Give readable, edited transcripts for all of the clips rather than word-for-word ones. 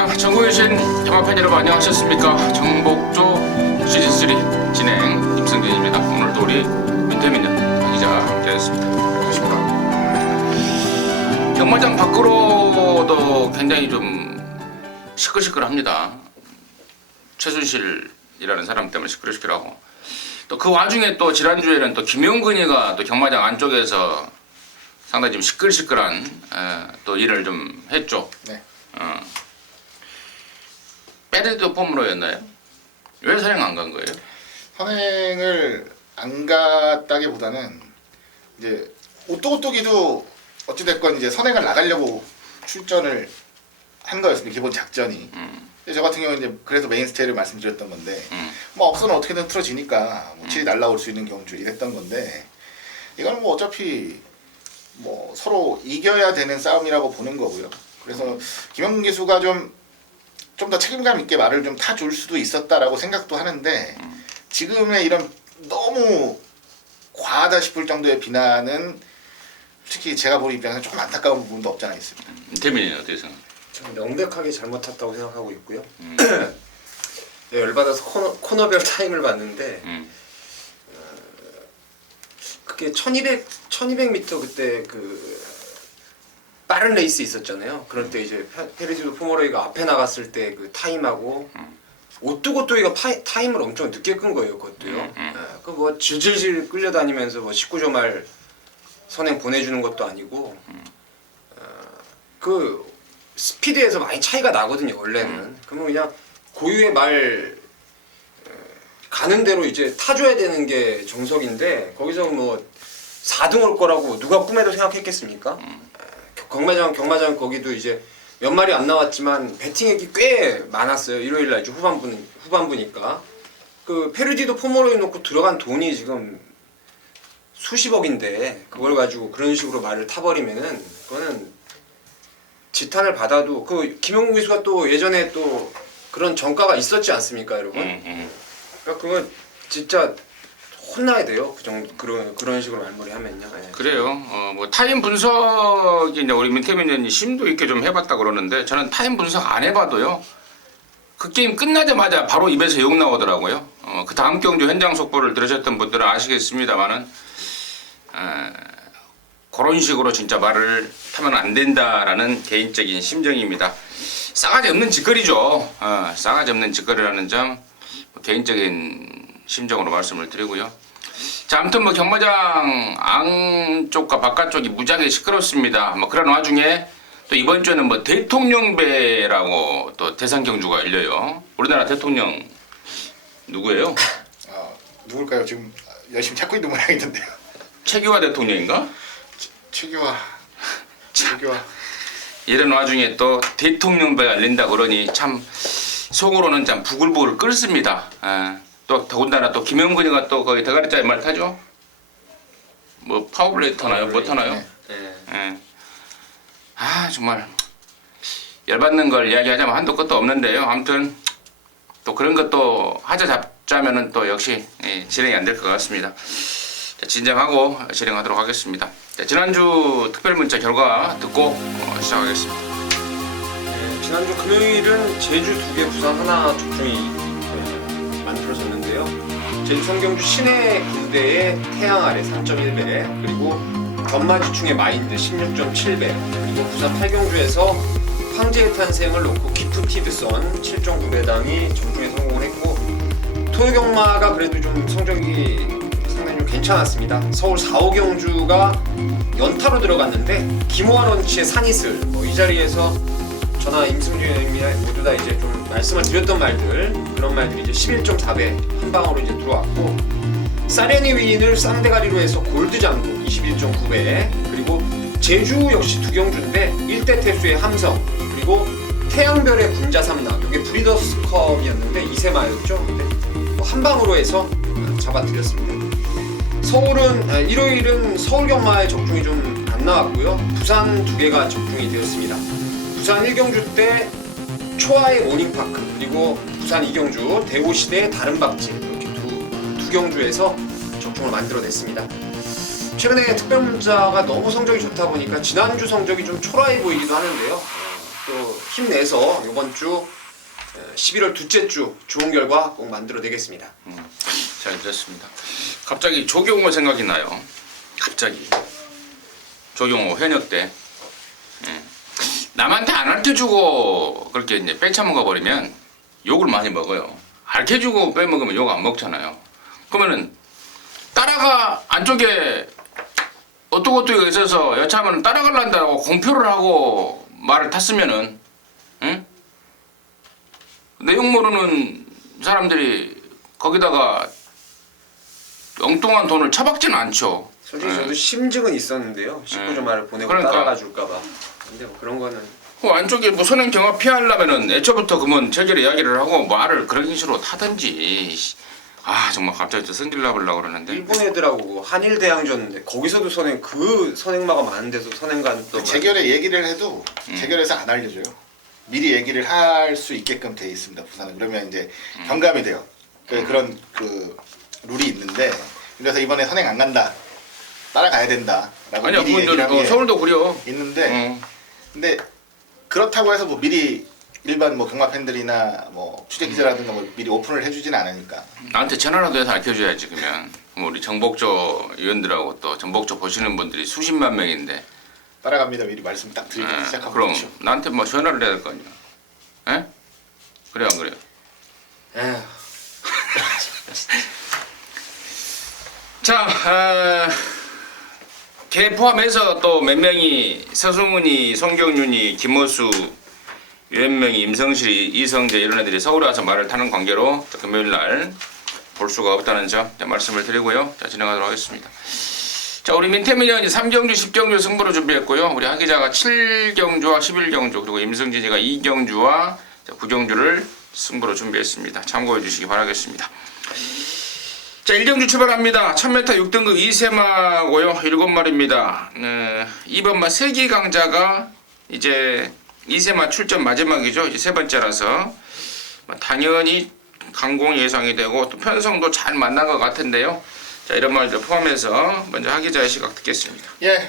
자, 전국에 계신 경마팬 여러분 안녕하셨습니까? 정복조 시즌3 진행 임승진입니다. 오늘도 우리 민태민은 기자 함께하겠습니다. 안녕하십니까. 경마장 밖으로도 굉장히 좀 시끌시끌합니다. 최순실이라는 사람 때문에 시끌시끌하고 또 그 와중에 또 지난주에는 또 김용근이가 또 경마장 안쪽에서 상당히 좀 시끌시끌한 또 일을 좀 했죠. 네. 페르디도 폼으로였나요? 왜 선행 안 간 거예요? 선행을 안 갔다기보다는 이제 오똑오똑이도 어찌됐건 이제 선행을 나가려고 출전을 한 거였습니다. 기본 작전이. 근데 저 같은 경우는 이제 그래서 메인 스테이를 말씀드렸던 건데 뭐 없어는 어떻게든 틀어지니까 뭐 질이 날라올 수 있는 경주 이랬던 건데 이거는 뭐 어차피 뭐 서로 이겨야 되는 싸움이라고 보는 거고요. 그래서 김영근 기수가 좀 더 책임감 있게 말을 좀 타줄 수도 있었다라고 생각도 하는데 지금의 이런 너무 과하다 싶을 정도의 비난은 솔직히 제가 보는 입장에서 조금 안타까운 부분도 없지 않아 있습니다. 태민이는 어떻게 생각해요? 저는 명백하게 잘못했다고 생각하고 있고요. 네, 열받아서 코너별 타임을 봤는데 그게 1200m 그때 그 빠른 레이스 있었잖아요. 그럴 때 이제 페르디도 포모로이가 앞에 나갔을 때 그 타임하고 오뚜고뚜이가 타임을 엄청 늦게 끈 거예요. 그것도요. 그 뭐 질질질 끌려다니면서 뭐 19조 말 선행 보내주는 것도 아니고 그 스피드에서 많이 차이가 나거든요. 원래는. 그러면 그냥 고유의 말 가는 대로 이제 타줘야 되는 게 정석인데 거기서 뭐 4등 올 거라고 누가 꿈에도 생각했겠습니까? 경마장 거기도 이제 몇 마리 안 나왔지만 배팅액이 꽤 많았어요. 일요일날 이제 후반부니까 그 페르디도 포모로이 놓고 들어간 돈이 지금 수십억인데 그걸 가지고 그런 식으로 말을 타버리면은 그거는 지탄을 받아도 그 김용근 기수가 또 예전에 또 그런 전과가 있었지 않습니까, 여러분? 그러니까 그거 진짜 혼나야 돼요. 그 정도 그런 식으로 말머리 하면요. 네. 그래요. 뭐 타임 분석이 이제 우리 민태민 의원이 심도 있게 좀 해봤다 그러는데 저는 타임 분석 안 해봐도요. 그 게임 끝나자마자 바로 입에서 욕 나오더라고요. 그 다음 경주 현장 속보를 들으셨던 분들은 아시겠습니다만은 그런 식으로 진짜 말을 타면 안 된다라는 개인적인 심정입니다. 싸가지 없는 짓거리죠. 싸가지 없는 짓거리라는 점 개인적인 심정으로 말씀을 드리고요. 자, 아무튼 뭐 경마장 안쪽과 바깥쪽이 무지하게 시끄럽습니다. 뭐 그런 와중에 또 이번 주에는 뭐 대통령배라고 또 대상 경주가 열려요. 우리나라 대통령 누구예요? 누굴까요? 지금 열심히 찾고 있는 모양이던데요. 최규하 대통령인가? 최규하. 이런 와중에 또 대통령배가 열린다 그러니 참 속으로는 참 부글부글 끓습니다. 또 더군다나 또 김영근이가 또 거기 대가리짜리 말 타죠? 뭐 파워블레이드 타나요? 뭐 타나요? 네. 정말 열받는 걸 이야기하자면 한도 끝도 없는데요. 아무튼 또 그런 것도 하자 잡자면은 또 역시 진행이 안 될 것 같습니다. 자, 진정하고 진행하도록 하겠습니다. 자, 지난주 특별문자 결과 듣고 시작하겠습니다. 네, 지난주 금요일은 제주 2개, 부산 하나 적중이 만들어졌는데요. 제주 성경주 시내 9대의 태양 아래 3.1배, 그리고 견마지충의 마인드 16.7배, 그리고 부산 8경주에서 황제의 탄생을 놓고 기프티드선 7.9배당이 적중에 성공을 했고, 토요경마가 그래도 좀 성적이 상당히 좀 괜찮았습니다. 서울 4, 5경주가 연타로 들어갔는데 김호환 원치의 산이슬, 이 자리에서 저나 임승준 의원님이 모두 다 이제 좀 말씀을 드렸던 말들, 그런 말들이 이제 11.4배 한 방으로 이제 들어왔고, 사레니 위인을 쌍대가리로 해서 골드장군 21.9배, 그리고 제주 역시 2경주인데 1대 태수의 함성, 그리고 태양별의 군자 삼락, 이게 브리더스컵이었는데 2세마였죠. 근데 한 방으로 해서 잡아드렸습니다. 일요일은 서울 경마의 적중이 좀 안 나왔고요. 부산 2개가 적중이 되었습니다. 부산 1경주 때 초아의 모닝파크, 그리고 부산 2경주 대호시대 다른 박질, 이렇게 두 경주에서 적중을 만들어냈습니다. 최근에 특별문자가 너무 성적이 좋다 보니까 지난주 성적이 좀 초라해 보이기도 하는데요. 또 힘내서 이번 주 11월 둘째 주 좋은 결과 꼭 만들어내겠습니다. 잘 됐습니다. 갑자기 조경호 생각이 나요. 갑자기 조경호 현역 때 남한테 안 알려주고 그렇게 이제 빼쳐먹어 버리면 욕을 많이 먹어요. 알려주고 빼먹으면 욕 안 먹잖아요. 그러면은 따라가 안쪽에 어떠고떠가 있어서 여차하면 따라갈란다고 공표를 하고 말을 탔으면은 응? 내용 모르는 사람들이 거기다가 엉뚱한 돈을 처박지는 않죠. 솔직히 저도 심증은 있었는데요. 19조 말을 보내고 그러니까. 따라가 줄까봐. 근데 뭐 그런 거는 그 안쪽에 뭐 선행 경합 피하려면은 애초부터 그러면 저기를 이야기를 하고 말을 그런 식으로 타든지. 아 정말 갑자기 또 성질 나보려고 그러는데. 일본 애들하고 한일 대항전인데 거기서도 그 선행마가 많은 데서 선행관 또 재결에 얘기를 해도 재결에서 안 알려줘요. 미리 얘기를 할 수 있게끔 돼 있습니다. 부산은 그러면 이제 경감이 돼요. 그런 그 룰이 있는데 그래서 이번에 선행 안 간다. 따라가야 된다라고 아니야 미리 얘기를 하면 서울도 그려. 있는데 근데 그렇다고 해서 뭐 미리 일반 뭐 경마 팬들이나 뭐 취재 기자라든가 뭐 미리 오픈을 해주진 않으니까. 나한테 전화라도 해서 알려줘야지 그러면. 우리 정복조 위원들하고 또 정복조 보시는 분들이 수십만 명인데. 따라갑니다. 미리 말씀 딱 드리고 시작하고 그럼 그렇죠. 나한테 뭐 전화를 해야 될 거 아니야. 에? 그래 안 그래요? 에휴. 자, 걔 포함해서 또 몇 명이 서승훈이, 송경윤이, 김호수, 유현명이, 임성실이, 이성재 이런 애들이 서울에 와서 말을 타는 관계로 금요일 날 볼 수가 없다는 점 말씀을 드리고요. 자, 진행하도록 하겠습니다. 자, 우리 민태민 의원이 3경주, 10경주 승부로 준비했고요. 우리 하 기자가 7경주와 11경주 그리고 임성진이가 2경주와 9경주를 승부로 준비했습니다. 참고해 주시기 바라겠습니다. 자, 1경주 출발합니다. 1000m 6등급 2세마고요. 7마리입니다. 2번마 세기강자가 이제 2세마 출전 마지막이죠. 이제 세 번째라서 당연히 강공 예상이 되고 또 편성도 잘 만난 것 같은데요. 자, 이런 말들 포함해서 먼저 하 기자의 시각 듣겠습니다. 예,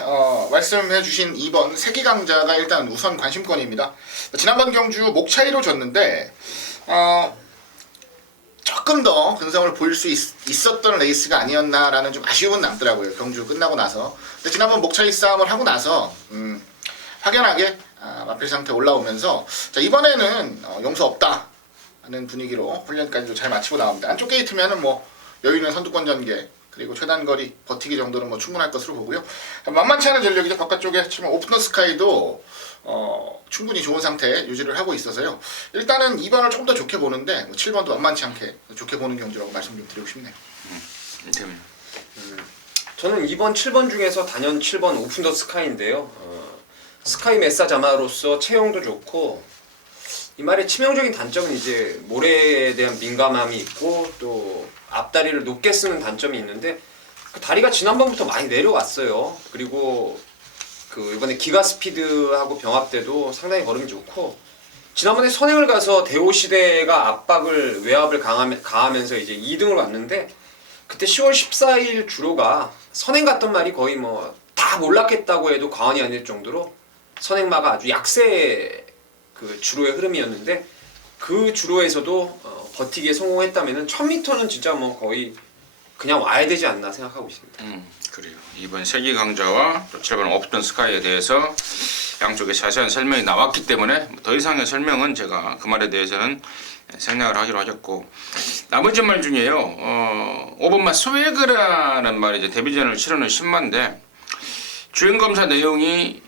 말씀해 주신 2번 세기강자가 일단 우선 관심권입니다. 지난번 경주 목 차이로 졌는데 조금 더 근성을 보일 수 있었던 레이스가 아니었나라는 좀 아쉬움은 남더라고요. 경주 끝나고 나서. 근데 지난번 목 차이 싸움을 하고 나서 확연하게 마필 상태 올라오면서 자, 이번에는 용서 없다 하는 분위기로 훈련까지도 잘 마치고 나옵니다. 안쪽 게이트면은 뭐 여유는 선두권 전개 그리고 최단 거리 버티기 정도는 뭐 충분할 것으로 보고요. 만만치 않은 전력이죠. 바깥쪽에 치면 오픈 더 스카이도 충분히 좋은 상태 유지를 하고 있어서요. 일단은 2번을 조금 더 좋게 보는데 7번도 만만치 않게 좋게 보는 경주라고 말씀 좀 드리고 싶네요. 저는 2번, 7번 중에서 단연 7번 오픈 더 스카이인데요. 스카이 메사자마로서 체형도 좋고 이 말의 치명적인 단점은 이제 모래에 대한 민감함이 있고 또 앞다리를 높게 쓰는 단점이 있는데 그 다리가 지난번부터 많이 내려왔어요. 그리고 그 이번에 기가 스피드하고 병합 때도 상당히 걸음이 좋고 지난번에 선행을 가서 대호시대가 압박을 외압을 가하면서 이제 2등을 왔는데 그때 10월 14일 주로가 선행 갔던 말이 거의 뭐 다 몰락했다고 해도 과언이 아닐 정도로 선행마가 아주 약세 그 주로의 흐름이었는데 그 주로에서도 버티기에 성공했다면은 1000m는 진짜 뭐 거의 그냥 와야 되지 않나 생각하고 있습니다. 그래요. 이번 세기 강자와 또 7번 오픈 스카이에 대해서 양쪽에 자세한 설명이 나왔기 때문에 더 이상의 설명은 제가 그 말에 대해서는 생략을 하기로 하셨고 나머지 말 중에요. 5번마 스웨그라는 말이 이제 데뷔전을 치르는 신마인데 주행검사 내용이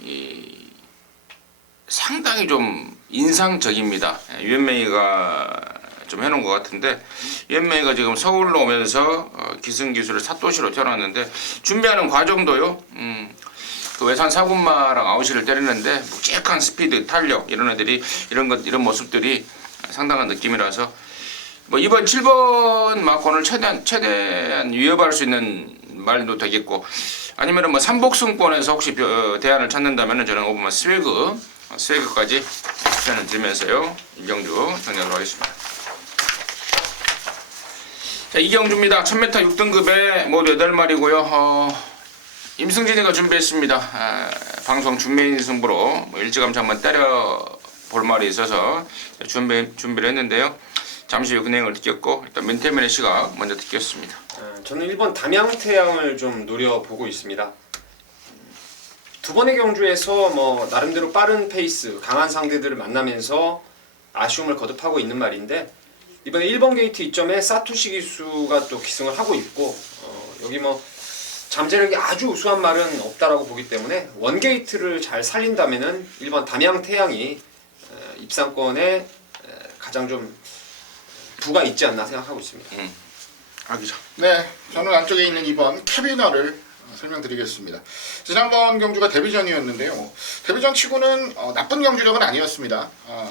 상당히 좀 인상적입니다. 유엔메이가 좀 해놓은 것 같은데 유엔메이가 지금 서울로 오면서 기승기술을 사또시로 태어났는데 준비하는 과정도요. 그 외산 사군마랑 아웃시를 때리는데 묵직한 스피드, 탄력 이런 애들이 이런 모습들이 상당한 느낌이라서 뭐 이번 7번 마권을 최대한 위협할 수 있는 말도 되겠고 아니면은 뭐 삼복승권에서 혹시 대안을 찾는다면은 저는 5번마 스웨그까지 추천을 드리면서요. 이경주 정리하도록 하겠습니다. 자, 이경주입니다. 1000m 6등급에 모두 8마리고요. 임승진이가 준비했습니다. 방송 준메인 승부로 일찌감치 한번 때려 볼말이 있어서 준비를 했는데요. 잠시 후 근행을 듣겠고 일단 민태민의 시각 먼저 듣겠습니다. 저는 1번 담양태양을 좀 노려보고 있습니다. 두 번의 경주에서 뭐 나름대로 빠른 페이스, 강한 상대들을 만나면서 아쉬움을 거듭하고 있는 말인데 이번에 1번 게이트 이점에 사토시 기수가 또 기승을 하고 있고 여기 뭐 잠재력이 아주 우수한 말은 없다라고 보기 때문에 원 게이트를 잘 살린다면은 1번 담양태양이 입상권에 가장 좀 부가 있지 않나 생각하고 있습니다. 아기자. 네, 저는 안쪽에 있는 2번 캐비너를 설명드리겠습니다. 지난번 경주가 데뷔전이었는데요. 데뷔전 치고는 나쁜 경주력은 아니었습니다.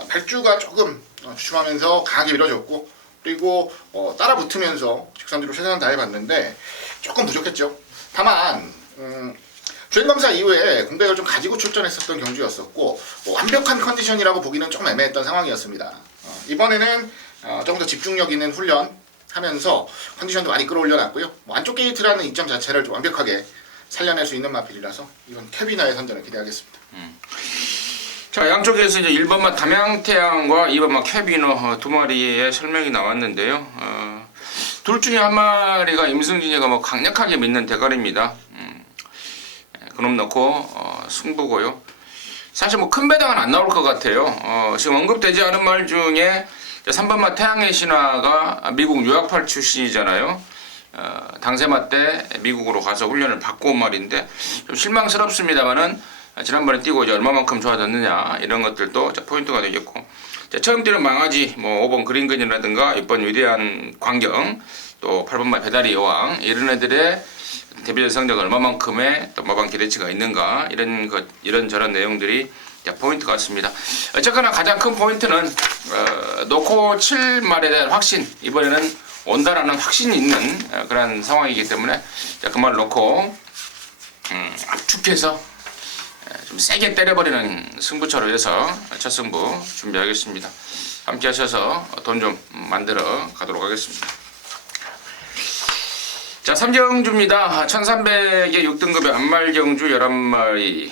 발주가 조금 주춤하면서 강하게 밀어줬고 그리고 따라 붙으면서 직선주로 최선을 다해봤는데 조금 부족했죠. 다만 주행검사 이후에 공백을 좀 가지고 출전했었던 경주였었고 완벽한 컨디션이라고 보기는 조금 애매했던 상황이었습니다. 이번에는 조금 더 집중력 있는 훈련 하면서 컨디션도 많이 끌어올려놨고요. 안쪽 게이트라는 이점 자체를 좀 완벽하게 살려낼 수 있는 마필이라서 이번 캐비너의 선전을 기대하겠습니다. 자, 양쪽에서 이제 1번마 담양태양과 2번마 캐비너 두 마리의 설명이 나왔는데요. 둘 중에 한 마리가 임승진이가 뭐 강력하게 믿는 대가리입니다. 그놈 넣고 승부고요. 사실 뭐 큰 배당은 안 나올 것 같아요. 지금 언급되지 않은 말 중에 3번마 태양의 신화가 미국 유학팔 출신이잖아요. 당세마 때 미국으로 가서 훈련을 받고 온 말인데 좀 실망스럽습니다만은 지난번에 뛰고 이제 얼마만큼 좋아졌느냐 이런 것들도 포인트가 되겠고 처음 뛰는 망아지 뭐 5번 그린근이라든가 6번 위대한 광경 또 8번마 배다리 여왕 이런 애들의 데뷔전 성적 얼마만큼의 또 마방 기대치가 있는가 이런 저런 내용들이 포인트 같습니다. 어쨌거나 가장 큰 포인트는 놓고 칠 말에 대한 확신 이번에는 온다라는 확신이 있는 그런 상황이기 때문에 그 말을 놓고 압축해서 좀 세게 때려버리는 승부처로 해서 첫 승부 준비하겠습니다. 함께 하셔서 돈 좀 만들어 가도록 하겠습니다. 자, 3경주입니다. 1300의 6등급의 안말경주 11마리.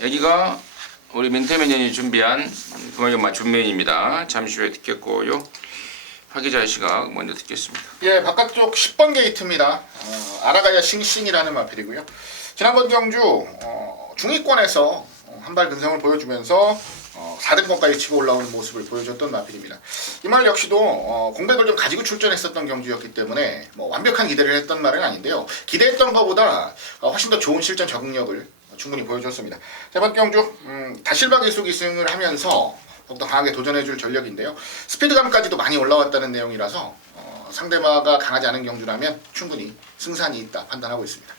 여기가 우리 민태민이 준비한 금화경마 준메인입니다. 잠시 후에 듣겠고요. 화기자의 시각 먼저 듣겠습니다. 예, 바깥쪽 10번 게이트입니다. 아라가야 싱싱이라는 마필이고요. 지난번 경주 중위권에서 한 발 근성을 보여주면서 4등권까지 치고 올라오는 모습을 보여줬던 마필입니다. 이 말 역시도 공백을 좀 가지고 출전했었던 경주였기 때문에 뭐 완벽한 기대를 했던 말은 아닌데요. 기대했던 것보다 훨씬 더 좋은 실전 적응력을 충분히 보여줬습니다. 이번 경주 다실바 기수 기승을 하면서 더욱더 강하게 도전해줄 전력인데요. 스피드감까지도 많이 올라왔다는 내용이라서 상대마가 강하지 않은 경주라면 충분히 승산이 있다 판단하고 있습니다.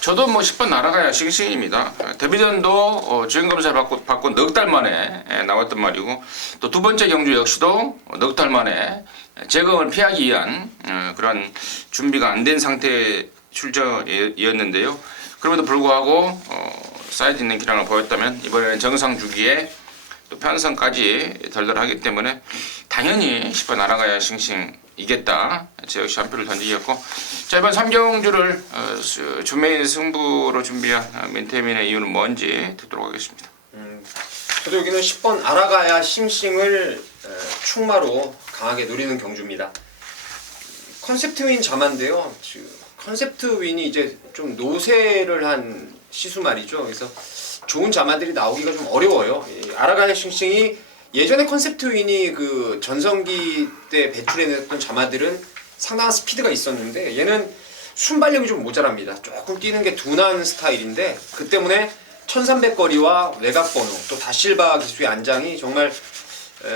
저도 뭐 10번 날아가야 싱싱입니다. 데뷔전도 주행검사를 받고 넉 달 만에 나왔던 말이고 또 두 번째 경주 역시도 넉 달 만에 재검을 피하기 위한 그런 준비가 안 된 상태의 출전이었는데요. 그럼에도 불구하고 사이즈 있는 기량을 보였다면 이번에는 정상 주기에 또 편성까지 덜덜하기 때문에 당연히 10번 날아가야 싱싱 이겠다. 제 역시 한 표를 던지겠고 자, 이번 3경주를 준메인 승부로 준비한 민태민의 이유는 뭔지 듣도록 하겠습니다. 저도 여기는 10번 아라가야 싱싱을 충마로 강하게 노리는 경주입니다. 컨셉트 윈 자마인데요. 컨셉트 윈이 이제 좀 노세를 한 시수 말이죠. 그래서 좋은 자마들이 나오기가 좀 어려워요. 아라가야 싱싱이 예전에 컨셉트 윈이 그 전성기 때 배출해냈던 자마들은 상당한 스피드가 있었는데 얘는 순발력이 좀 모자랍니다. 조금 뛰는 게 둔한 스타일인데 그 때문에 1300거리와 외곽 번호 또 다실바 기수의 안장이 정말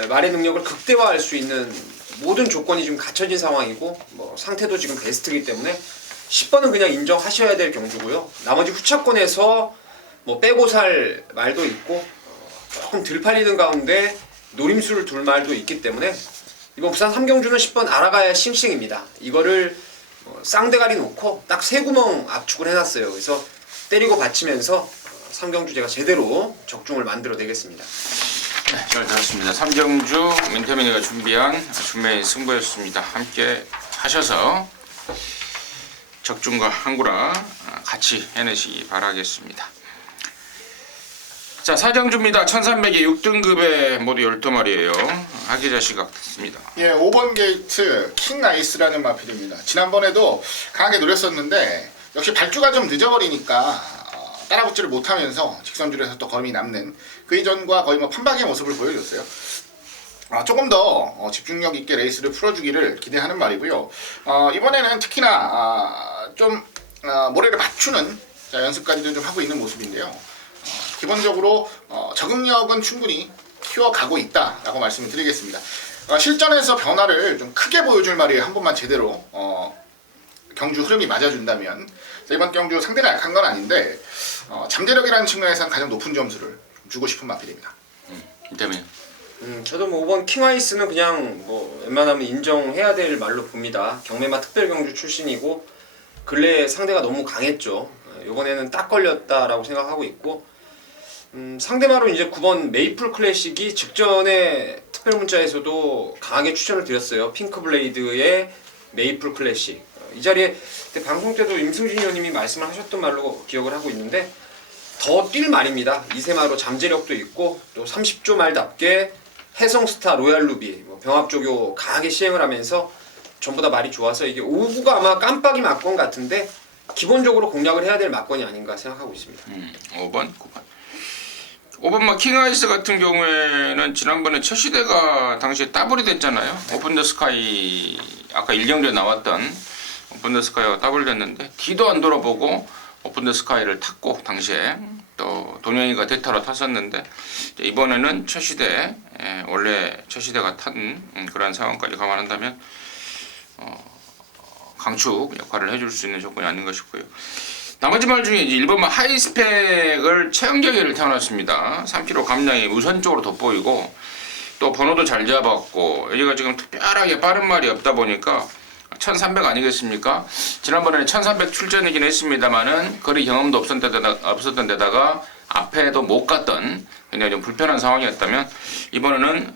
말의 능력을 극대화할 수 있는 모든 조건이 지금 갖춰진 상황이고 뭐 상태도 지금 베스트이기 때문에 10번은 그냥 인정하셔야 될 경주고요. 나머지 후차권에서 뭐 빼고 살 말도 있고 조금 덜 팔리는 가운데 노림수를 둘 말도 있기 때문에 이번 부산 3경주는 10번 아라가야 싱싱입니다. 이거를 쌍대가리 놓고 딱 세 구멍 압축을 해놨어요. 그래서 때리고 받치면서 3경주 제가 제대로 적중을 만들어 내겠습니다. 네, 잘 들었습니다. 3경주 민태민이가 준비한 준메인 승부였습니다. 함께 하셔서 적중과 항구라 같이 해내시기 바라겠습니다. 자, 사장주입니다. 1300에 6등급에 모두 12마리예요. 아기자 시각됐습니다. 예, 5번 게이트 킹 아이스라는 마필입니다. 지난번에도 강하게 노렸었는데 역시 발주가 좀 늦어버리니까 따라붙지를 못하면서 직선줄에서 또 걸음이 남는 그 이전과 거의 뭐 판박의 모습을 보여줬어요. 조금 더 집중력 있게 레이스를 풀어주기를 기대하는 말이고요. 이번에는 특히나 좀 모래를 맞추는 연습까지도 좀 하고 있는 모습인데요. 기본적으로 적응력은 충분히 키워가고 있다라고 말씀을 드리겠습니다. 실전에서 변화를 좀 크게 보여줄 말이에요. 한 번만 제대로 경주 흐름이 맞아준다면. 이번 경주 상대가 약한 건 아닌데 잠재력이라는 측면에서는 가장 높은 점수를 주고 싶은 마필입니다. 이태민. 저도 뭐 5번 킹아이스는 그냥 뭐 웬만하면 인정해야 될 말로 봅니다. 경매마 특별경주 출신이고 근래에 상대가 너무 강했죠. 이번에는 딱 걸렸다라고 생각하고 있고 상대마로 이제 9번 메이플 클래식이 직전에 특별 문자에서도 강하게 추천을 드렸어요. 핑크블레이드의 메이플 클래식. 이 자리에 그때 방송 때도 임승진 의원님이 말씀을 하셨던 말로 기억을 하고 있는데 더 뛸 말입니다. 이세마로 잠재력도 있고 또 30조 말답게 해성스타 로얄 루비 병합조교 강하게 시행을 하면서 전부 다 말이 좋아서 이게 5구가 아마 깜빡이 막건 같은데 기본적으로 공략을 해야 될 막건이 아닌가 생각하고 있습니다. 5번, 9번. 5번 킹아이스 같은 경우에는 지난번에 첫 시대가 당시에 더블이 됐잖아요. 오픈 더 스카이 아까 1경기에 나왔던 오픈 더 스카이가 더블 됐는데 뒤도 안 돌아보고 오픈 더 스카이를 탔고 당시에 또 동영이가 대타로 탔었는데 이번에는 첫 시대 원래 첫 시대가 탄 그런 상황까지 감안한다면 강축 역할을 해줄 수 있는 조건이 아닌가 싶고요. 나머지 말 중에 이제 1번만 하이스펙을 최영경이를 태어났습니다. 3kg 감량이 우선적으로 돋보이고 또 번호도 잘 잡았고 여기가 지금 특별하게 빠른 말이 없다 보니까 1300 아니겠습니까? 지난번에는 1300 출전이긴 했습니다만은 거리 경험도 없었던 데다가 앞에도 못 갔던 굉장히 좀 불편한 상황이었다면 이번에는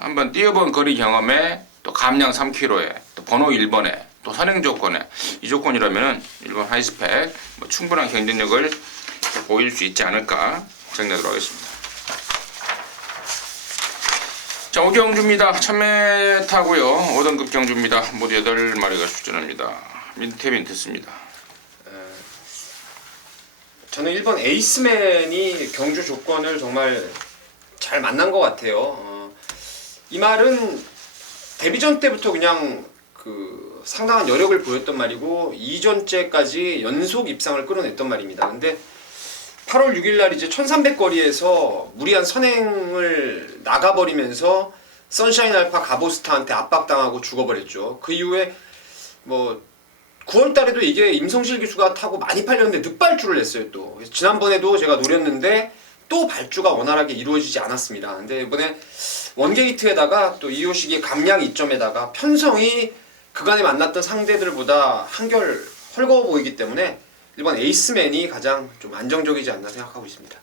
한번 뛰어본 거리 경험에 또 감량 3kg에 또 번호 1번에 또 선행 조건에 이 조건이라면은 1번 하이스펙 충분한 경쟁력을 보일 수 있지 않을까 정리하도록 하겠습니다. 자, 5경주입니다. 1000m고요. 5등급 경주입니다. 모두 8마리가 출전합니다. 민태민 됐습니다. 저는 1번 에이스맨이 경주 조건을 정말 잘 만난 것 같아요. 이 말은 데뷔전 때부터 그냥 상당한 여력을 보였던 말이고 이전째까지 연속 입상을 끌어냈던 말입니다. 근데 8월 6일 날 이제 1300 거리에서 무리한 선행을 나가버리면서 선샤인 알파 가보스타한테 압박당하고 죽어버렸죠. 그 이후에 뭐 9월 달에도 이게 임성실 기수가 타고 많이 팔렸는데 늑발주를 냈어요 또. 지난번에도 제가 노렸는데 또 발주가 원활하게 이루어지지 않았습니다. 근데 이번에 원게이트에다가 또 이호식이 감량 이점에다가 편성이 그간에 만났던 상대들보다 한결 헐거워 보이기 때문에 일반 에이스맨이 가장 좀 안정적이지 않나 생각하고 있습니다.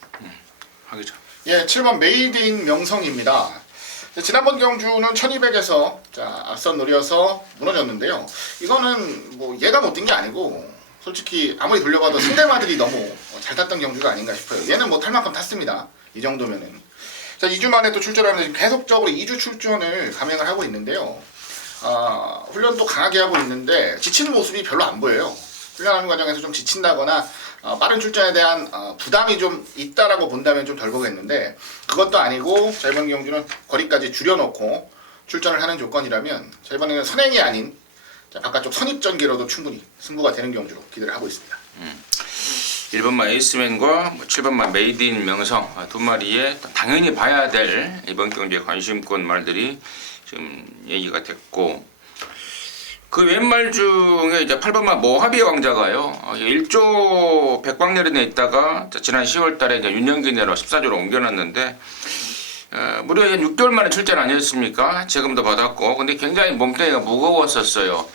하기죠. 예, 7번 메이드 인 명성입니다. 지난번 경주는 1200에서 앞선 노려서 무너졌는데요. 이거는 뭐 얘가 못 뛴 게 아니고 솔직히 아무리 돌려봐도 승대마들이 너무 잘 탔던 경주가 아닌가 싶어요. 얘는 뭐 탈 만큼 탔습니다. 이 정도면은. 자, 2주 만에 또 출전을 하면서 계속적으로 2주 출전을 감행을 하고 있는데요. 훈련도 강하게 하고 있는데 지치는 모습이 별로 안 보여요. 훈련하는 과정에서 좀 지친다거나 빠른 출전에 대한 부담이 좀 있다라고 본다면 좀 덜 보겠는데 그것도 아니고 이번 경주는 거리까지 줄여놓고 출전을 하는 조건이라면 이번에는 선행이 아닌 바깥쪽 선입전개로도 충분히 승부가 되는 경주로 기대를 하고 있습니다. 1번만 에이스맨과 7번만 메이드인 명성 두 마리에 당연히 봐야 될 이번 경기의 관심권 말들이 지금 얘기가 됐고 그 왼말 중에 이제 8번만 모하비 왕자가요 1조 백광열에 있다가 지난 10월달에 이제 윤영기내로 14조로 옮겨놨는데 무려 6개월 만에 출전 아니었습니까? 재금도 받았고 근데 굉장히 몸뚱이가 무거웠었어요.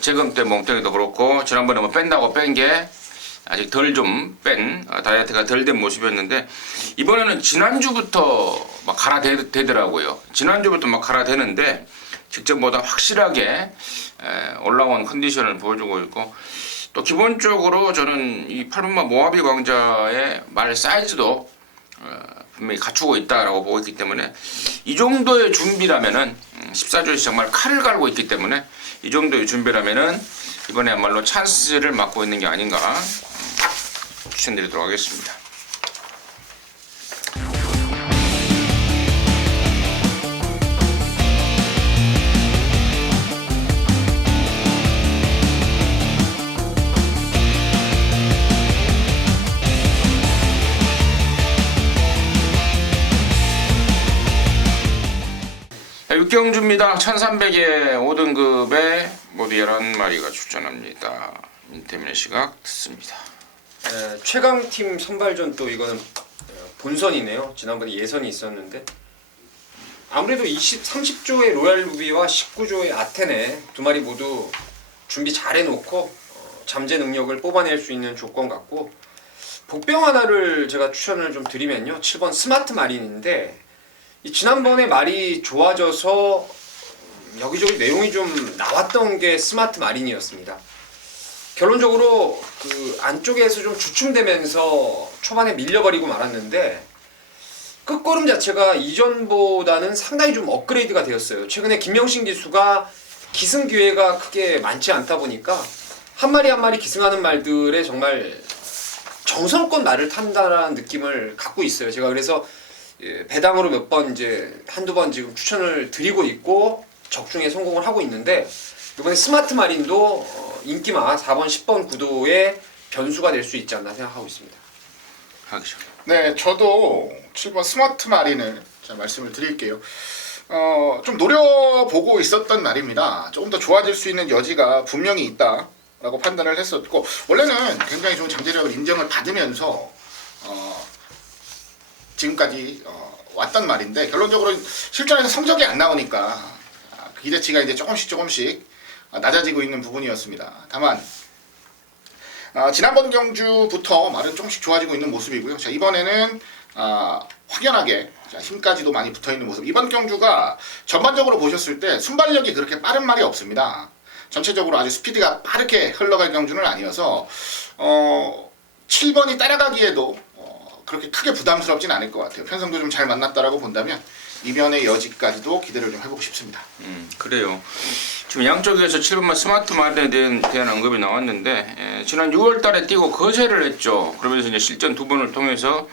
재금 때 몸뚱이도 그렇고 지난번에 뭐 뺀다고 뺀 게 아직 덜 좀 뺀 다이어트가 덜 된 모습이었는데 이번에는 지난주부터 막 갈아대더라고요. 지난주부터 막 갈아대는데 직전보다 확실하게 올라온 컨디션을 보여주고 있고 또 기본적으로 저는 이 8번마 모하비 왕자의 말 사이즈도 분명히 갖추고 있다라고 보고 있기 때문에 이 정도의 준비라면은 14조에서 정말 칼을 갈고 있기 때문에 이 정도의 준비라면은 이번에야말로 찬스를 맞고 있는 게 아닌가 추천드리도록 하겠습니다. 육경주입니다. 1300에 5등급에 모두 11마리가 출전합니다. 민태민의 시각 듣습니다. 최강팀 선발전 또 이거는 본선이네요. 지난번에 예선이 있었는데 아무래도 30조의 로얄 루비와 19조의 아테네 두 마리 모두 준비 잘 해놓고 잠재 능력을 뽑아낼 수 있는 조건 같고 복병 하나를 제가 추천을 좀 드리면요. 7번 스마트 마린인데 이 지난번에 말이 좋아져서 여기저기 내용이 좀 나왔던 게 스마트 마린이었습니다. 결론적으로 그 안쪽에서 좀 주춤되면서 초반에 밀려버리고 말았는데 끝걸음 자체가 이전보다는 상당히 좀 업그레이드가 되었어요. 최근에 김명신 기수가 기승 기회가 크게 많지 않다 보니까 한 마리 한 마리 기승하는 말들에 정말 정성껏 말을 탄다라는 느낌을 갖고 있어요. 제가 그래서 배당으로 몇 번 이제 한두 번 지금 추천을 드리고 있고 적중에 성공을 하고 있는데 이번에 스마트 마린도 인기마 4번 10번 구도의 변수가 될 수 있지 않나 생각하고 있습니다. 하기죠. 네, 저도 7번 스마트 마린을 자, 말씀을 드릴게요. 좀 노려보고 있었던 말입니다. 조금 더 좋아질 수 있는 여지가 분명히 있다라고 판단을 했었고 원래는 굉장히 좋은 잠재력을 인정을 받으면서 지금까지 왔던 말인데 결론적으로 실전에서 성적이 안 나오니까 기대치가 이제 조금씩 낮아지고 있는 부분이었습니다. 다만 지난번 경주부터 말은 조금씩 좋아지고 있는 모습이고요. 자, 이번에는 확연하게 힘까지도 많이 붙어있는 모습. 이번 경주가 전반적으로 보셨을 때 순발력이 그렇게 빠른 말이 없습니다. 전체적으로 아주 스피드가 빠르게 흘러갈 경주는 아니어서 7번이 따라가기에도 그렇게 크게 부담스럽진 않을 것 같아요. 편성도 좀 잘 만났다라고 본다면 이변의 여지까지도 기대를 좀 해보고 싶습니다. 그래요. 지금 양쪽에서 7번만 스마트 마린에 대한 언급이 나왔는데 지난 6월달에 뛰고 거세를 했죠. 그러면서 이제 실전 두 번을 통해서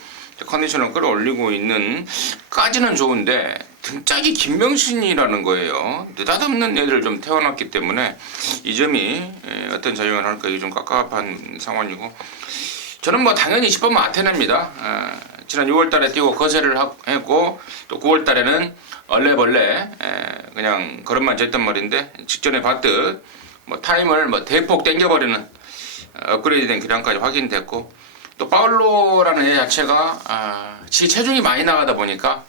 컨디션을 끌어올리고 있는 까지는 좋은데 등짝이 김명신이라는 거예요. 느닷없는 애들을 좀 태어났기 때문에 이 점이 어떤 작용을 할까 이게 좀 깝깝한 상황이고 저는 뭐 당연히 10번만 아테네입니다. 지난 6월달에 뛰고 거세를 했고 또 9월달에는 얼레벌레 그냥 걸음만 쟀단 말인데 직전에 봤듯 뭐 타임을 뭐 대폭 땡겨버리는 업그레이드된 기량까지 확인됐고 또 파울로라는 애 자체가 지 체중이 많이 나가다 보니까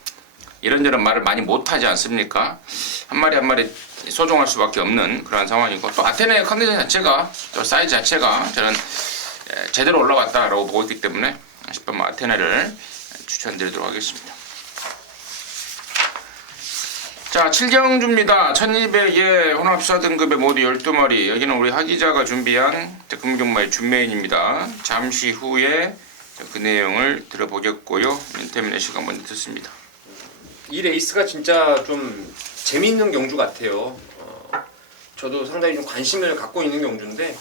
이런저런 말을 많이 못하지 않습니까? 한 마리 한 마리 소종할 수밖에 없는 그런 상황이고 또 아테네의 컨디션 자체가 또 사이즈 자체가 저는 제대로 올라갔다라고 보고 있기 때문에 10번 아테네를 추천드리도록 하겠습니다. 자, 7경주입니다. 1200에 혼합사 등급의 모두 12마리. 여기는 우리 하기자가 준비한 금경마의 준메인입니다. 잠시 후에 그 내용을 들어보겠고요. 민태민의 시간 먼저 듣습니다. 이 레이스가 진짜 좀 재미있는 경주 같아요. 저도 상당히 좀 관심을 갖고 있는 경주인데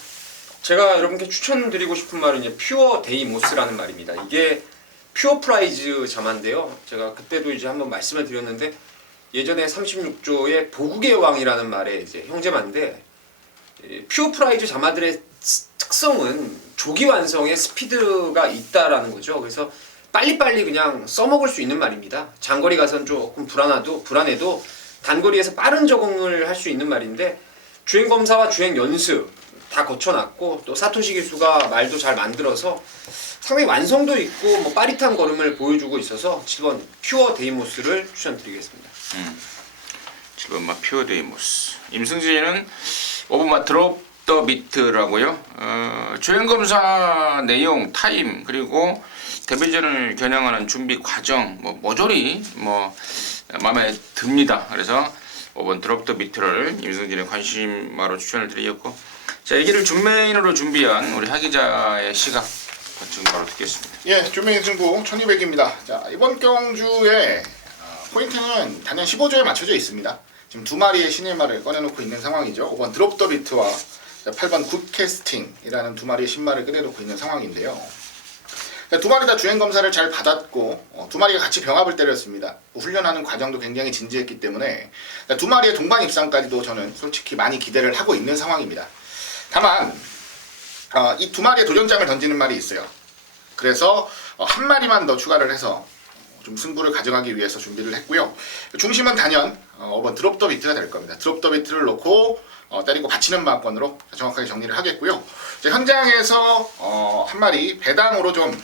제가 여러분께 추천드리고 싶은 말은 이제 퓨어 데이모스라는 말입니다. 이게 퓨어 프라이즈 자마인데요. 제가 그때도 이제 한번 말씀을 드렸는데 예전에 36조의 보국의 왕이라는 말의 이제 형제마인데 퓨어 프라이즈 자마들의 특성은 조기 완성에 스피드가 있다라는 거죠. 그래서 빨리빨리 그냥 써먹을 수 있는 말입니다. 장거리 가선 조금 불안해도 단거리에서 빠른 적응을 할 수 있는 말인데 주행 검사와 주행 연습 다 거쳐놨고 또 사토시 기수가 말도 잘 만들어서 상당히 완성도 있고 뭐 빠릿한 걸음을 보여주고 있어서 7번 퓨어 데이모스를 추천드리겠습니다. 7번마 퓨어 데이모스. 임승진은 5번마 드롭 더 비트라고요. 주행검사 내용, 타임 그리고 데뷔전을 겨냥하는 준비 과정 모조리 마음에 듭니다. 그래서 5번 드롭 더 비트를 임승진의 관심마로 추천을 드리겠고 자, 여기를 준메인으로 준비한 우리 하기자의 시각 지금 바로 듣겠습니다. 예, 준비인 승부 1200입니다. 자, 이번 경주의 포인트는 단연 15조에 맞춰져 있습니다. 지금 두 마리의 신일마를 꺼내놓고 있는 상황이죠. 5번 드롭 더 비트와 8번 굿캐스팅이라는 두 마리의 신마를 꺼내놓고 있는 상황인데요. 두 마리 다 주행 검사를 잘 받았고 두 마리가 같이 병합을 때렸습니다. 훈련하는 과정도 굉장히 진지했기 때문에 두 마리의 동반 입상까지도 저는 솔직히 많이 기대를 하고 있는 상황입니다. 다만 이 두 마리의 도전장을 던지는 말이 있어요. 그래서 한 마리만 더 추가를 해서 좀 승부를 가져가기 위해서 준비를 했고요. 중심은 단연 5번 드롭 더 비트가 될 겁니다. 드롭 더 비트를 놓고 때리고 받치는 마건으로 정확하게 정리를 하겠고요. 현장에서 한 마리 배당으로 좀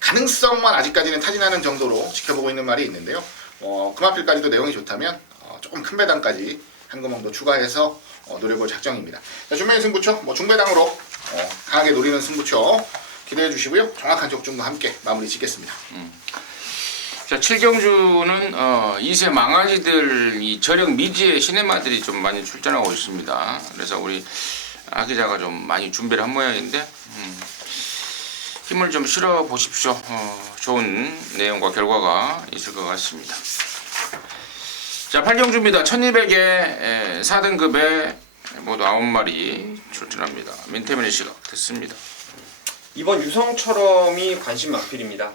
가능성만 아직까지는 타진하는 정도로 지켜보고 있는 말이 있는데요. 금화필까지도 내용이 좋다면 조금 큰 배당까지 한 구멍 더 추가해서 노려볼 작정입니다. 준비인 승부처 중배당으로 강하게 노리는 승부처 기대해 주시고요. 정확한 적중과 함께 마무리 짓겠습니다. 자, 7경주는 2세 망아지들 이 저력 미지의 시네마들이 좀 많이 출전하고 있습니다. 그래서 우리 아 기자가 좀 많이 준비를 한 모양인데 힘을 좀 실어 보십시오. 좋은 내용과 결과가 있을 것 같습니다. 자, 8경주입니다. 1200에 4등급에 모두 9마리 출전합니다. 민태민의 시각 듣습니다. 이번 유성처럼이 관심 마필입니다.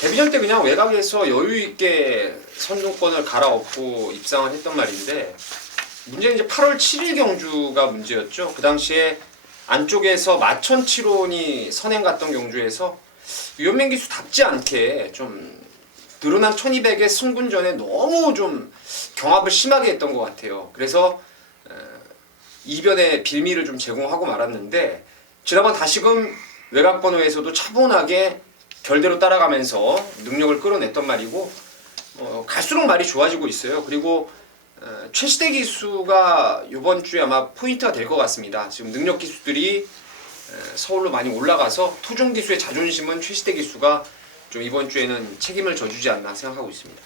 데뷔전 때 그냥 외곽에서 여유 있게 선두권을 갈아엎고 입상을 했던 말인데 문제는 이제 8월 7일 경주가 문제였죠. 그 당시에 안쪽에서 마천치론이 선행 갔던 경주에서 유현민 기수답지 않게 좀 늘어난 1200의 승분전에 너무 좀 경합을 심하게 했던 것 같아요. 그래서 이변의 빌미를 좀 제공하고 말았는데 지난번 다시금 외곽 번호에서도 차분하게 결대로 따라가면서 능력을 끌어냈던 말이고 갈수록 말이 좋아지고 있어요. 그리고 최시대 기수가 이번 주에 아마 포인트가 될 것 같습니다. 지금 능력 기수들이 서울로 많이 올라가서 토종 기수의 자존심은 최시대 기수가 좀 이번 주에는 책임을 져주지 않나 생각하고 있습니다.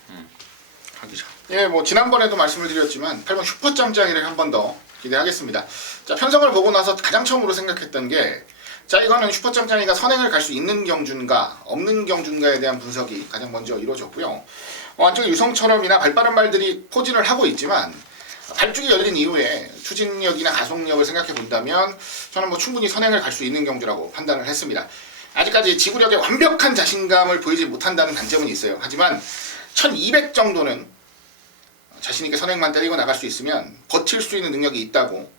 하기자. 예, 지난번에도 말씀을 드렸지만 8번 슈퍼짱짱이를 한 번 더 기대하겠습니다. 자, 편성을 보고 나서 가장 처음으로 생각했던 게 자, 이거는 슈퍼짱짱이가 선행을 갈 수 있는 경주인가 없는 경주인가에 대한 분석이 가장 먼저 이루어졌고요. 안쪽에 유성처럼이나 발빠른 말들이 포진을 하고 있지만 발쪽이 열린 이후에 추진력이나 가속력을 생각해 본다면 저는 충분히 선행을 갈 수 있는 경주라고 판단을 했습니다. 아직까지 지구력에 완벽한 자신감을 보이지 못한다는 단점은 있어요. 하지만 1200 정도는 자신있게 선행만 때리고 나갈 수 있으면 버틸 수 있는 능력이 있다고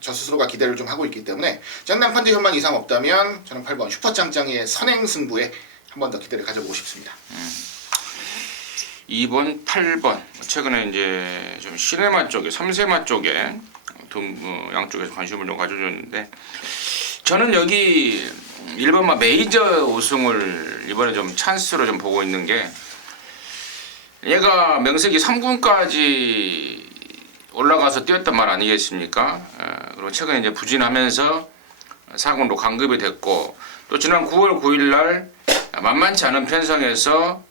저 스스로가 기대를 좀 하고 있기 때문에 전당 컨디션만 이상 없다면 저는 8번 슈퍼짱짱이의 선행 승부에 한 번 더 기대를 가져보고 싶습니다. 2번, 8번 최근에 이제 좀 시네마 쪽에 3세마 쪽에 양쪽에서 관심을 좀 가져줬는데 저는 여기 1번마 메이저 우승을 이번에 좀 찬스로 좀 보고 있는 게 얘가 명색이 3군까지 올라가서 뛰었단 말 아니겠습니까? 그리고 최근에 이제 부진하면서 4군으로 강급이 됐고 또 지난 9월 9일 날 만만치 않은 편성에서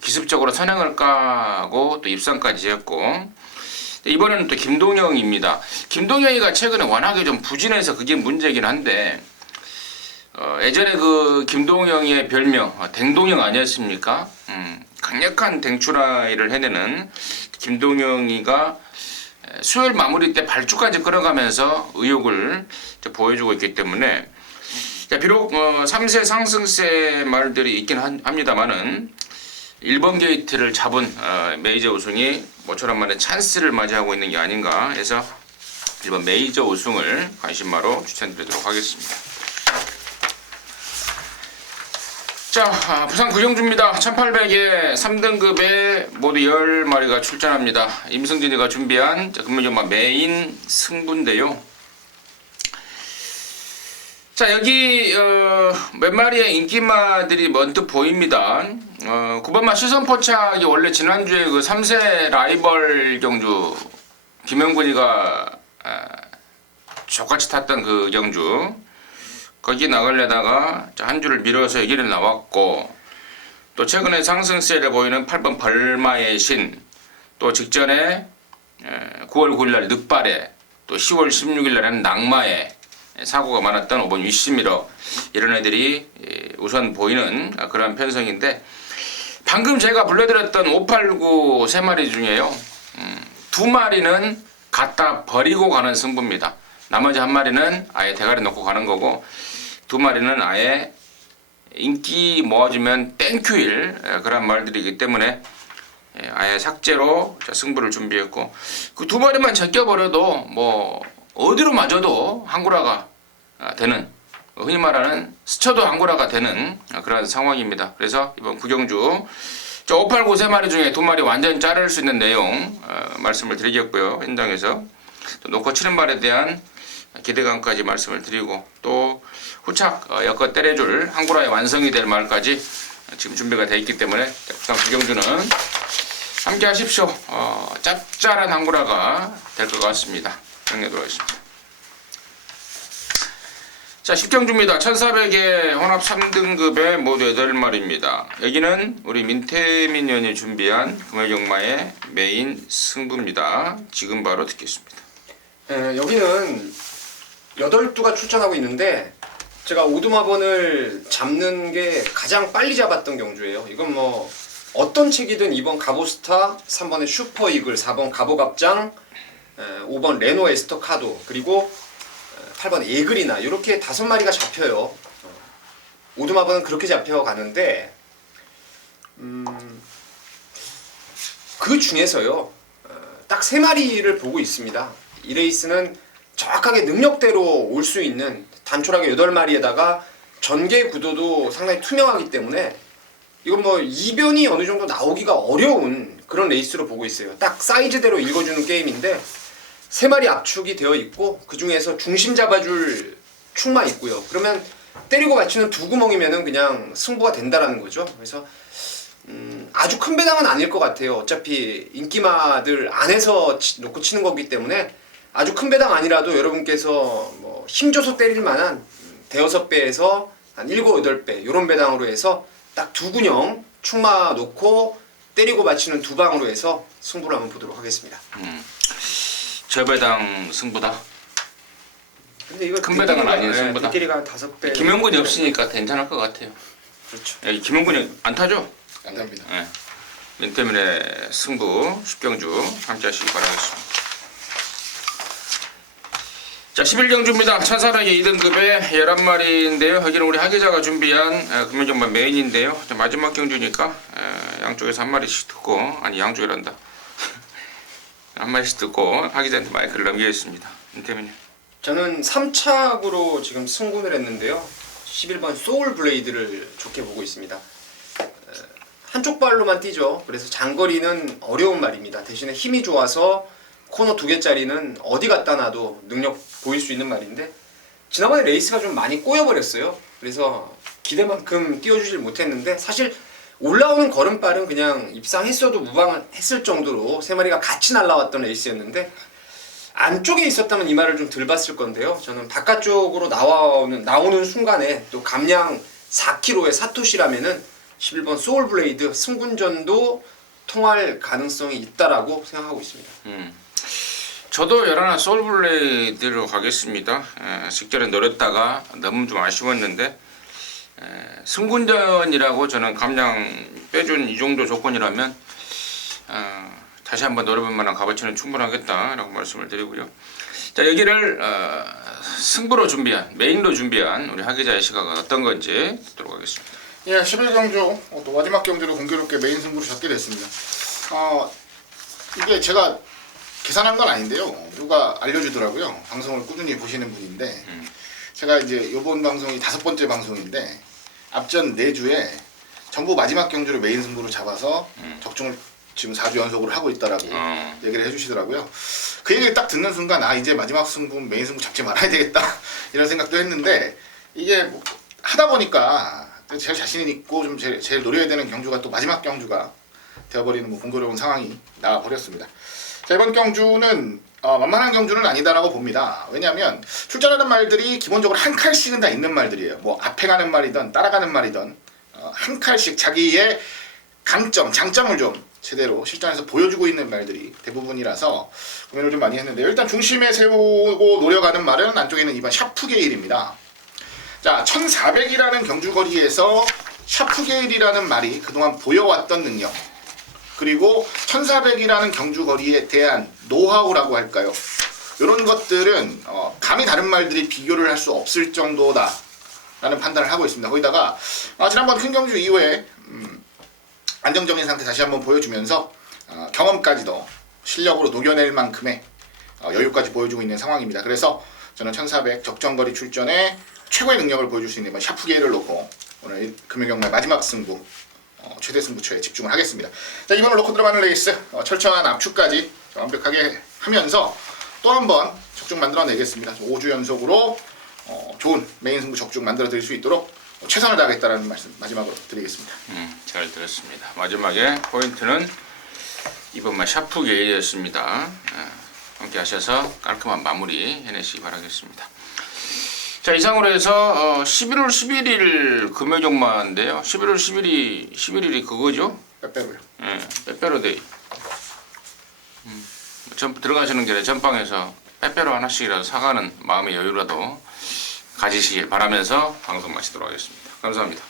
기습적으로 선행을 까고 또 입상까지 했고 이번에는 또 김동영입니다. 김동영이가 최근에 워낙에 좀 부진해서 그게 문제긴 한데 예전에 그 김동영의 별명 댕동영 아니었습니까? 강력한 댕추라이를 해내는 김동영이가 수요일 마무리 때 발주까지 끌어가면서 의욕을 보여주고 있기 때문에 비록 3세 상승세 말들이 있긴 합니다만은 1번 게이트를 잡은 메이저 우승이 모처럼 만에 찬스를 맞이하고 있는 게 아닌가 해서 1번 메이저 우승을 관심마로 추천드리도록 하겠습니다. 자, 부산 구경주입니다. 1800에 3등급에 모두 10마리가 출전합니다. 임승진이가 준비한 금요일마 메인 승부인데요. 자, 여기 몇 마리의 인기마들이 먼뜩 보입니다. 9번마 시선포착이 원래 지난주에 그 3세 라이벌 경주 김영근이가 족같이 탔던 그 경주 거기 나가려다가 한 줄을 밀어서 여기를 나왔고 또 최근에 상승세를 보이는 8번 벌마의 신 또 직전에 9월 9일날 늑발에 또 10월 16일날에는 낙마에 사고가 많았던 5번 위시미러 이런 애들이 우선 보이는 그런 편성인데 방금 제가 불러드렸던 589 3마리 중에요 2마리는 갖다 버리고 가는 승부입니다. 나머지 1마리는 아예 대가리 놓고 가는 거고 2마리는 아예 인기 모아주면 땡큐일 그런 말들이기 때문에 아예 삭제로 승부를 준비했고 그 2마리만 제껴버려도 뭐 어디로 맞아도 항구라가 되는 흔히 말하는 스쳐도 항구라가 되는 그런 상황입니다. 그래서 이번 구경주 589 3마리 중에 2마리 완전히 자를 수 있는 내용 말씀을 드리겠고요. 현장에서 또 놓고 치는 말에 대한 기대감까지 말씀을 드리고 또 후착 여껏 때려줄 항구라의 완성이 될 말까지 지금 준비가 되어 있기 때문에 부산 구경주는 함께 하십시오. 짭짤한 항구라가 될 것 같습니다. 정리하도록 하겠습니다. 자, 10경주입니다. 1400에 혼합 3등급의 모두 8마리입니다. 여기는 우리 민태민연이 준비한 금화경마의 메인 승부입니다. 지금 바로 듣겠습니다. 여기는 8두가 출전하고 있는데 제가 오두마번을 잡는 게 가장 빨리 잡았던 경주예요. 이건 뭐 어떤 책이든 2번 가보스타, 3번의 슈퍼이글, 4번 가보갑장, 5번 레노 에스터카도 그리고 8번 에그리나 이렇게 5마리가 잡혀요. 오두마번은 그렇게 잡혀가는데 그 중에서요 딱 3마리를 보고 있습니다. 이 레이스는 정확하게 능력대로 올 수 있는 단촐하게 8마리에다가 전개 구도도 상당히 투명하기 때문에 이건 뭐 이변이 어느 정도 나오기가 어려운 그런 레이스로 보고 있어요. 딱 사이즈대로 읽어주는 게임인데 3마리 압축이 되어 있고 그 중에서 중심 잡아줄 축만 있고요. 그러면 때리고 맞추는 2구멍이면은 그냥 승부가 된다라는 거죠. 그래서 아주 큰 배당은 아닐 것 같아요. 어차피 인기마들 안에서 놓고 치는 거기 때문에 아주 큰 배당 아니라도 여러분께서 뭐 힘줘서 때릴 만한 대여섯 배에서 한 7, 8배 이런 배당으로 해서 딱 2군형 축마 놓고 때리고 맞히는 2방으로 해서 승부를 한번 보도록 하겠습니다. 저배당 승부다. 근데 이거 큰 배당은 아닌 승부다. 끼리가 한 5배. 김영군이 없으니까 괜찮을 것 같아요. 그렇죠. 여기 김영군이 안 타죠? 안 됩니다. 네. 민태민의 승부 10경주 함께 하시기 바라겠습니다. 자, 11경주입니다. 1400의 2등급의 11마리인데요. 여기는 우리 하기자가 준비한 금연정말 메인인데요. 마지막 경주니까 양쪽에서 한 마리씩 듣고, 아니 양쪽이란다. 한 마리씩 듣고 하기자한테 마이크를 넘기겠습니다. 민태민님. 저는 3착으로 지금 승군을 했는데요. 11번 소울 블레이드를 좋게 보고 있습니다. 한쪽 발로만 뛰죠. 그래서 장거리는 어려운 말입니다. 대신에 힘이 좋아서 코너 2개짜리는 어디 갖다 놔도 능력 보일 수 있는 말인데 지난번에 레이스가 좀 많이 꼬여버렸어요. 그래서 기대만큼 띄워주질 못했는데 사실 올라오는 걸음발은 그냥 입상했어도 무방을 했을 정도로 3마리가 같이 날라왔던 레이스였는데 안쪽에 있었다면 이 말을 좀 덜 봤을 건데요. 저는 바깥쪽으로 나오는 순간에 또 감량 4kg의 사토시라면은 11번 소울 블레이드 승군전도 통할 가능성이 있다라고 생각하고 있습니다. 저도 11 소울블레이드로 가겠습니다. 직전에 노렸다가 너무 좀 아쉬웠는데 승군전이라고 저는 감량 빼준 이 정도 조건이라면 다시 한번 노려볼 만한 값어치는 충분하겠다라고 말씀을 드리고요. 자, 여기를 승부로 준비한 메인로 준비한 우리 하기자의 시각은 어떤 건지 듣도록 하겠습니다. 예, 11경주 또 마지막 경주를 공교롭게 메인 승부로 잡게 됐습니다. 이게 제가 계산한 건 아닌데요. 누가 알려주더라고요. 방송을 꾸준히 보시는 분인데 제가 이제 이번 방송이 5번째 방송인데 앞전 4주에 전부 마지막 경주를 메인 승부로 잡아서 적중을 지금 4주 연속으로 하고 있다라고 얘기를 해주시더라고요. 그 얘기를 딱 듣는 순간 이제 마지막 승부 메인 승부 잡지 말아야 되겠다 이런 생각도 했는데 이게 뭐 하다 보니까 제일 자신 있고 좀 제일 노려야 되는 경주가 또 마지막 경주가 되어버리는 뭐 공교로운 상황이 나와버렸습니다. 자, 이번 경주는 만만한 경주는 아니다라고 봅니다. 왜냐하면 출전하는 말들이 기본적으로 한 칼씩은 다 있는 말들이에요. 뭐 앞에 가는 말이든 따라가는 말이든 한 칼씩 자기의 강점, 장점을 좀 제대로 실전에서 보여주고 있는 말들이 대부분이라서 고민을 좀 많이 했는데요. 일단 중심에 세우고 노려가는 말은 안쪽에 있는 2번 샤프게일입니다. 자, 1400이라는 경주거리에서 샤프게일이라는 말이 그동안 보여왔던 능력, 그리고 1400이라는 경주거리에 대한 노하우라고 할까요? 이런 것들은 감히 다른 말들이 비교를 할 수 없을 정도다 라는 판단을 하고 있습니다. 거기다가 지난번 큰 경주 이후에 안정적인 상태 다시 한번 보여주면서 경험까지도 실력으로 녹여낼 만큼의 여유까지 보여주고 있는 상황입니다. 그래서 저는 1400 적정거리 출전에 최고의 능력을 보여줄 수 있는 샤프게일을 놓고 오늘 금요경말 마지막 승부 최대 승부처에 집중을 하겠습니다. 자, 이번을 놓고 들어가는 레이스 철저한 압축까지 완벽하게 하면서 또 한 번 적중 만들어내겠습니다. 5주 연속으로 좋은 메인 승부 적중 만들어 드릴 수 있도록 최선을 다하겠다는 말씀 마지막으로 드리겠습니다. 잘 들었습니다. 마지막에 포인트는 이번만 샤프게일이었습니다. 함께 하셔서 깔끔한 마무리 해내시기 바라겠습니다. 자, 이상으로 해서 11월 11일 금요종마인데요. 11월 11일이 그거죠? 빼빼로요. 빼빼로 데이. 들어가시는 길에 전방에서 빼빼로 하나씩이라도 사가는 마음의 여유라도 가지시길 바라면서 방송 마치도록 하겠습니다. 감사합니다.